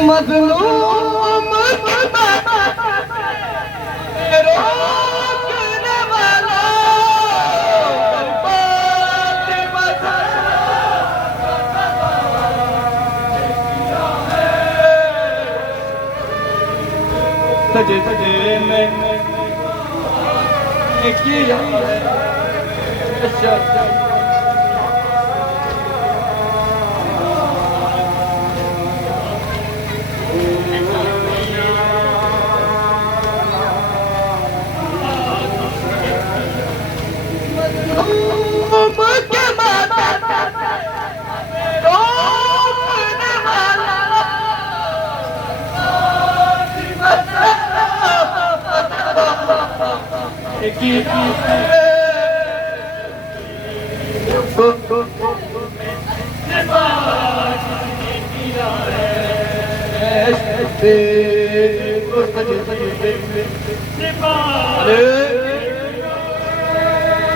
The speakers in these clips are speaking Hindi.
मज़लूम सजे सजे में किया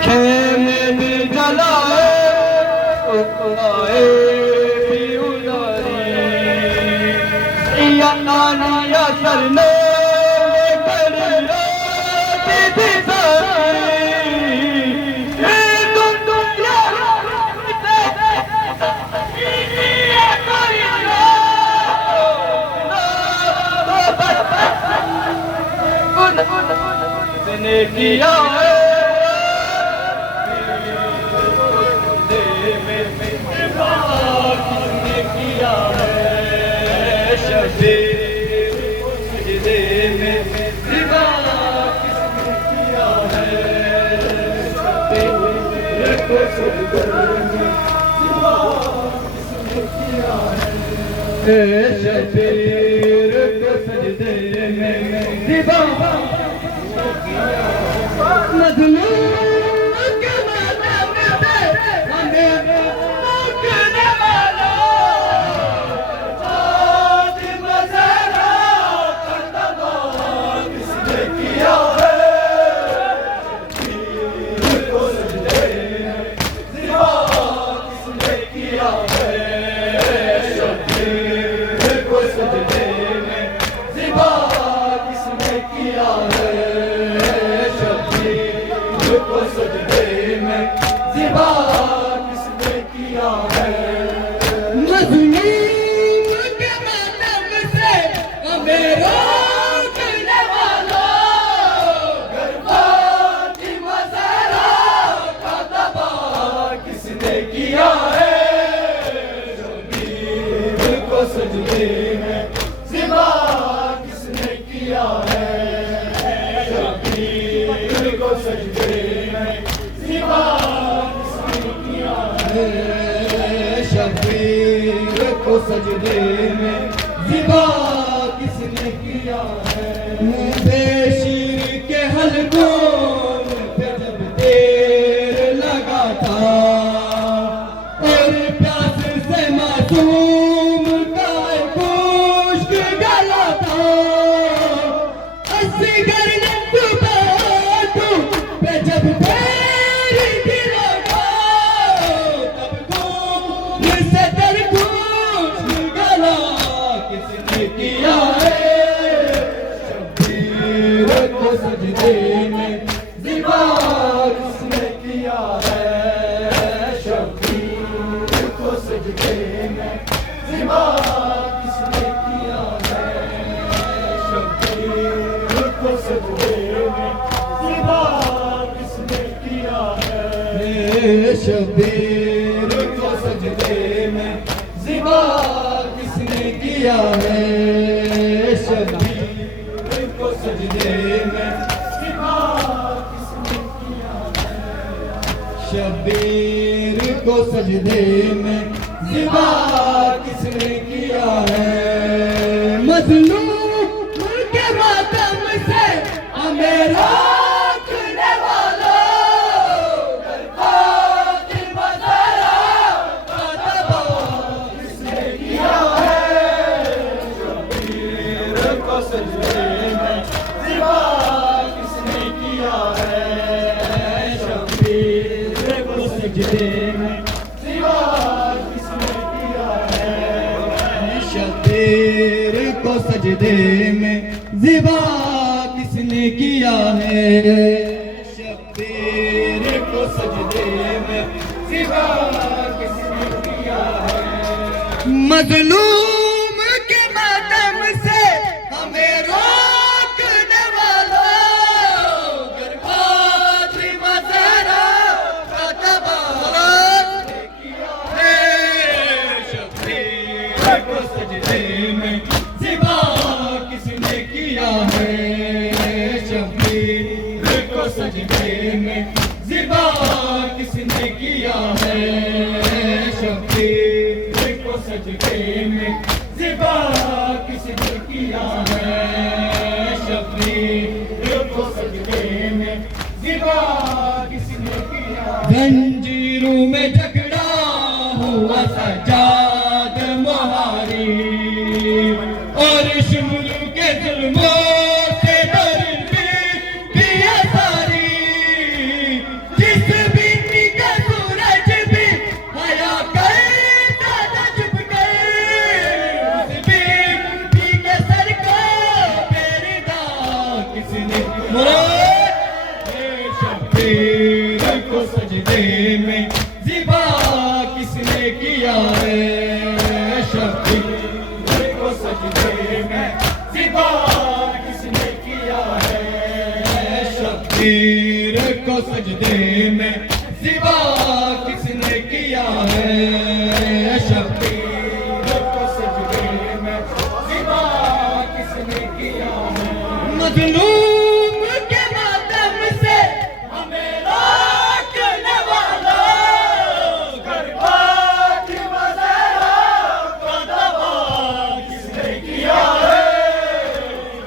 खेमे भी जलाए भी उदारी या नानी या सरने किया है किसने किया है सजदे में दिवा किसने किया है सजदे को सजदे में दिवा किसने किया है शबीर को सजदे में दिवा शबीर को सजदे में ज़िबा किसने किया है बेशीर के हलकों पे जब देर लगा था और प्यास से मासूम का खुश्क गला था असगर ने पे जब किया है शबीर को सजदे में ज़िबा किसने किया है, शबीर को सजदे में ज़िबा किसने किया है, शबीर को सजदे में ज़िबा किसने किया है, शबीर को सजदे में ज़िबा किसने किया है, शबीर को सजदे में ज़िबा किसने किया है, शबीर को सजदे में ज़िबा किसने किया है, मज़लूम के मातम से हमें रोकने वालों, दरख्वास्त मज़ारा का दबाव किसने किया है, शबीर को सजदे में ज़िबा किसने किया है, शबीर को सजदे में ज़िबा किसने किया है, शबीर को सजदे में ज़िबा किसने किया है, शबीर को सजदे में ज़िबा किसने किया है, मज़लूम के मातम से हमें रोकने वालों, दरख्वास्त मज़ारा का दबाव किया है, शबीर को सजदे में ज़िबा किसने किया है, शबीर को सजदे में ज़िबा किसने किया है, शबीर को सजदे में ज़िबा किसने किया है, शबीर को सजदे में ज़िबा किसने किया है, जंजीरों में झगड़ा हुआ सजाद मुहारी और शुरू के जुल्मों से डरती भी सारी, जिस बीती का सूरज भी हया करता न छुप कर, उस बीती के सर को पेरदा किसने शबीर को सजदे में ज़िबा किसने किया है, शबीर को सजदे में ज़िबा किसने किया है, शबीर को सजदे में ज़िबा किसने किया है, शबीर को सजदे में ज़िबा किसने किया है, मज़लूम के मातम से हमें रोकने वालों, दरख्वास्त मज़ारा का दबाव किसने किया है,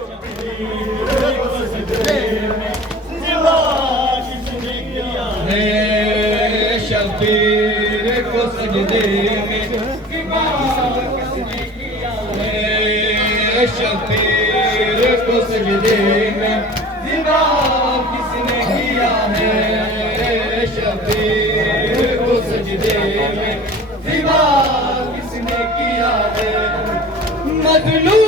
शबीर को सजदे में ज़िबा किसने किया है, शबीर को सजदे में ज़िबा किसने किया है, शबीर को सजदे में ज़िबा किसने किया है, शबीर को सजदे में ज़िबा किसने किया है, मज़लूम